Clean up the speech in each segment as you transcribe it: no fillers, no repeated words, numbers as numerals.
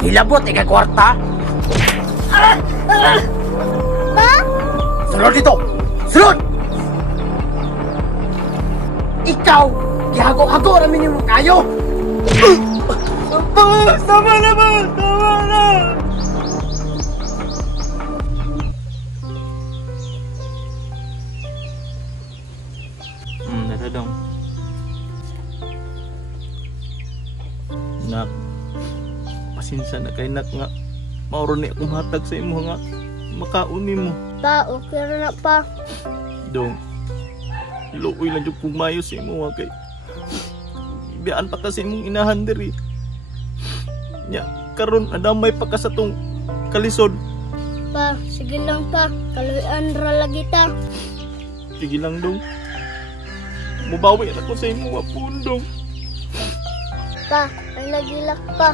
Hilabot kay kwarta. Pa? Sulod dito! Sulod! Ikaw! Gihago-hago namin yung kayo! Boss! Tama na ba? Tama na! Naradong. Nak, pasensya na kay nak nga. Mauro ni akong hatag sa imo nga. Makauni mo. Pa, okay na pa. Dong, luoy lang yung pumayo sa imo nga kay. Biyaan pa kasi mong inahan diri. Nya, karon adamay pa ka sa tong kalisod. Pa, sige lang pa. Kaluyan ra lagi ta. Sige lang dong. Mubawi na ko sa imo nga pundong. Pa, ay nagilak pa.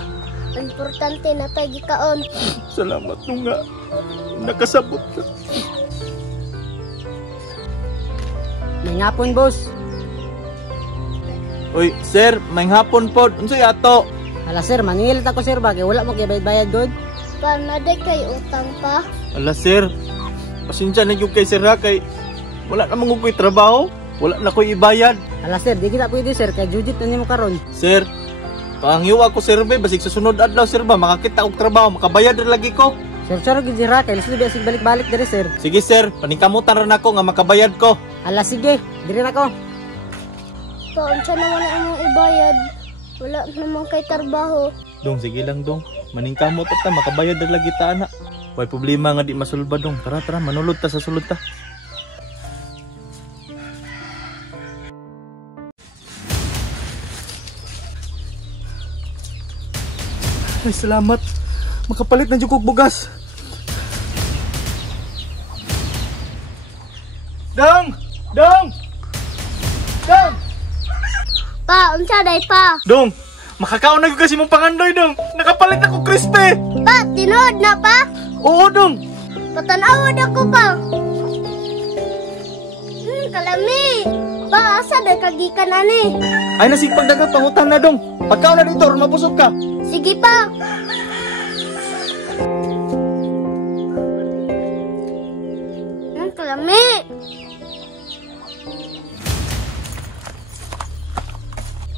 Importante na tayo gikaon. Salamat nung nga. Nakasabot ka. May ngapon, boss. Uy, sir, may hapon po. Unsoy ato? Hala, sir, maningil ako, sir, bagay wala mo bayad good. Pa, naday kay utang pa. Ala, sir. Pasensya na yung kay sir ha, kay wala namang ko'y trabaho. Wala na ko'y ibayad. Hala, sir, di kita pwede, sir, kay jujit na nimo karon. Sir, panghiwa ko sir ba, basig sa sunod adlaw sir ba, makakita og trabaho, makabayad ra lagi ko. Sir, sir, gijira kay lisod biya sig balik-balik diri, sir. Sige sir, paningkamutan ra nako nga makabayad ko. Hala, sige, diri na ko. Pa, unsa naman ang imong ibayad? Wala naman kay trabaho. Dong, sige lang dong. Maningkamot ta, makabayad ra lagi ta ana. Way problema nga di masulba dong. Tara, tara, manulod ta sa sulod ta. Ay, salamat. Makapalit na jukog bugas. Dong! Dong! Dong! Pa, unsa day pa? Dong! Makakaon na ko kasi mong pangandoy, Dong! Nakapalit ako crispy! Pa, tinood na pa? Oo, Dong! Patanawad ako pa. Kalami. Pa, asa day kagikan ani? Ay, nasipag dagat pangutan na, Dong! Pagkaon na dito, mabusog ka! Sige pa. Kalami.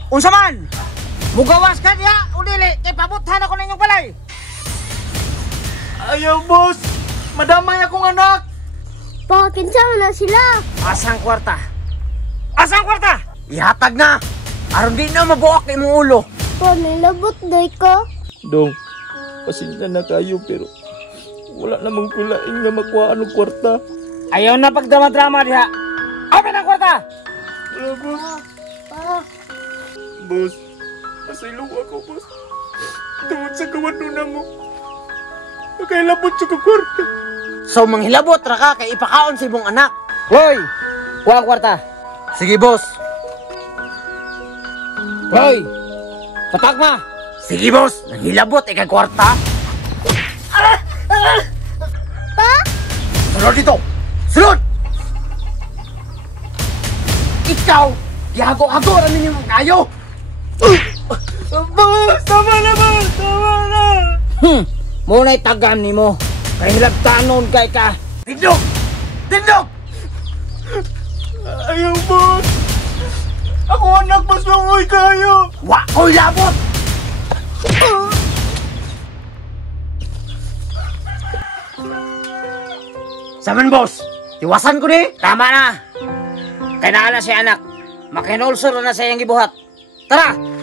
Unsa man? Mugawas ka diha, udili kay pabuthan ako ninyong balay. Ayaw, boss! Madamay akong anak! Pa, kinsa na sila? Asang kwarta? Asang kwarta? Ihatag na. Aron di na mabuak imong ulo. Pa, nilabot day ka? Dong, pasensya na kayo pero wala namang kulain nga makuhaan ng kwarta. Ayaw na pagdrama-drama diha. Open ang kwarta. Wala, boss. Pa, Boss, pasaylo ako, boss. Tungod sa kawan na mo. Nakailabot siya ka kwarta. So manghilabot ra ka kay ipakaon sa imong anak. Hoy, kuha ang kwarta. Sige, boss. Hoy, patagma. Sige, boss. Nanghilabot kay kwarta. pa? Sulod dito. Sulod. Ikaw, gihago-hago namin yung kayo. Boss, tama na, boss. Tama na. Muna'y tagan ni mo. Kay hilabtanon kay ka. Tindog! Tindog! Ayaw, boss. Ako anak, mas langoy kayo. Wa ko'y labot! Saman, boss. Iwasan ko ni. Tama na. Kaya na si anak. Makinulsor na sa iyang gibuhat. Tara!